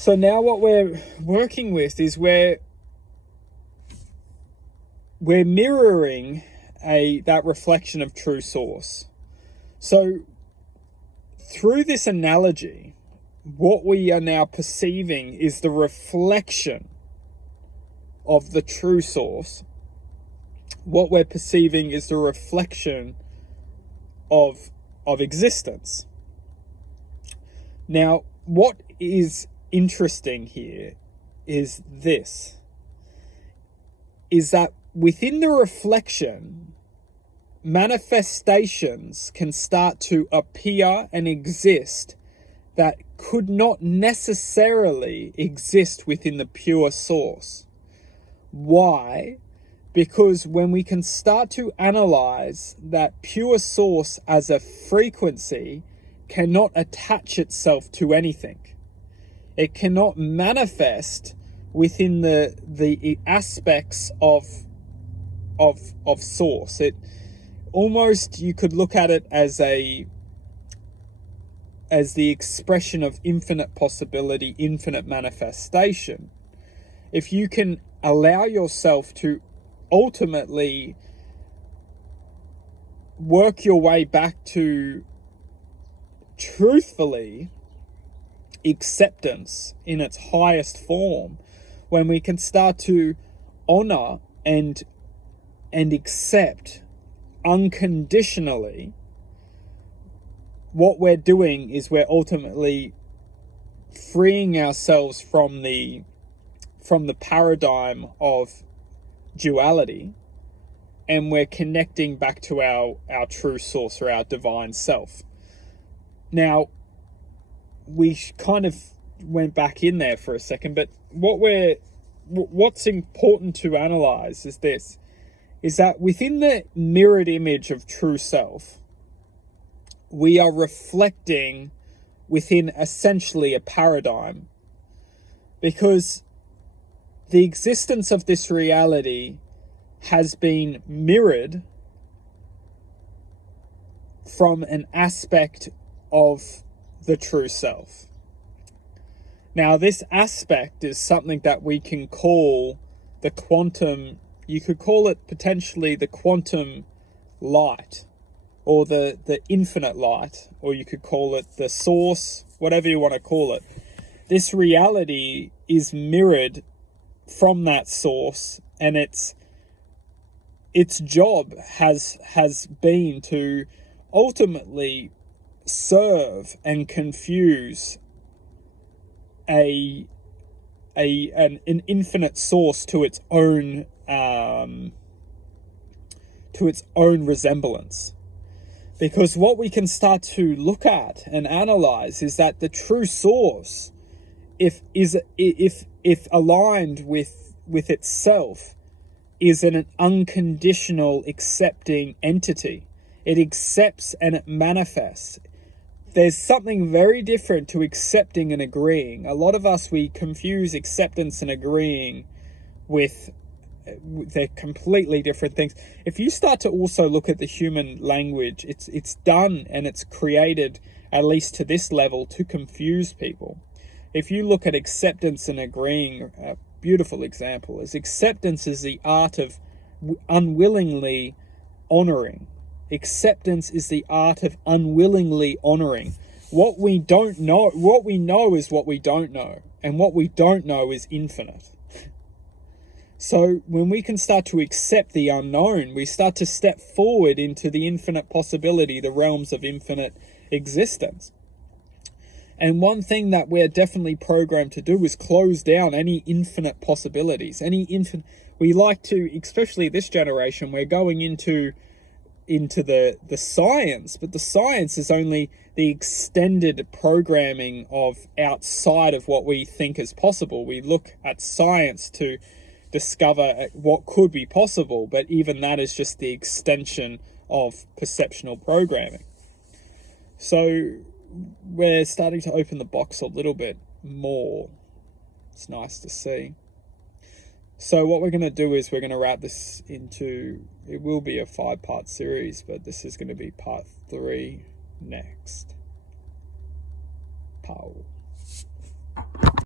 So now what we're working with is we're mirroring that reflection of true source. So through this analogy, what we are now perceiving is the reflection of the true source. What we're perceiving is the reflection of existence. Now, what is interesting here is this, is that within the reflection, manifestations can start to appear and exist that could not necessarily exist within the pure source. Why? Because when we can start to analyze that pure source as a frequency cannot attach itself to anything. It cannot manifest within the aspects of source. It almost, you could look at it as the expression of infinite possibility, infinite manifestation. If you can allow yourself to ultimately work your way back to truthfully acceptance in its highest form, when we can start to honor and accept unconditionally, what we're doing is we're ultimately freeing ourselves from the paradigm of duality, and we're connecting back to our true source, or our divine self. Now, we kind of went back in there for a second, but what's important to analyze is this, is that within the mirrored image of true self, we are reflecting within essentially a paradigm, because the existence of this reality has been mirrored from an aspect of the true self. Now, this aspect is something that we can call the quantum, you could call it potentially the quantum light, or the infinite light, or you could call it the source, whatever you want to call it. This reality is mirrored from that source, and its job has been to ultimately serve and confuse an infinite source to its own resemblance. Because what we can start to look at and analyze is that the true source, if aligned with itself, is an unconditional accepting entity. It accepts and it manifests. There's something very different to accepting and agreeing. A lot of us, we confuse acceptance and agreeing with they're completely different things. If you start to also look at the human language, it's done and it's created, at least to this level, to confuse people. If you look at acceptance and agreeing, a beautiful example is acceptance is the art of unwillingly honoring. Acceptance is the art of unwillingly honoring. What we don't know, what we know is what we don't know, and what we don't know is infinite. So when we can start to accept the unknown, we start to step forward into the infinite possibility, the realms of infinite existence. And one thing that we're definitely programmed to do is close down any infinite possibilities. We like to, especially this generation, we're going into the science, but the science is only the extended programming of outside of what we think is possible. We look at science to discover what could be possible, but even that is just the extension of perceptual programming. So we're starting to open the box a little bit more. It's nice to see. So what we're going to do is we're going to wrap this into, it will be a 5-part series, but this is going to be part 3 next. Pow.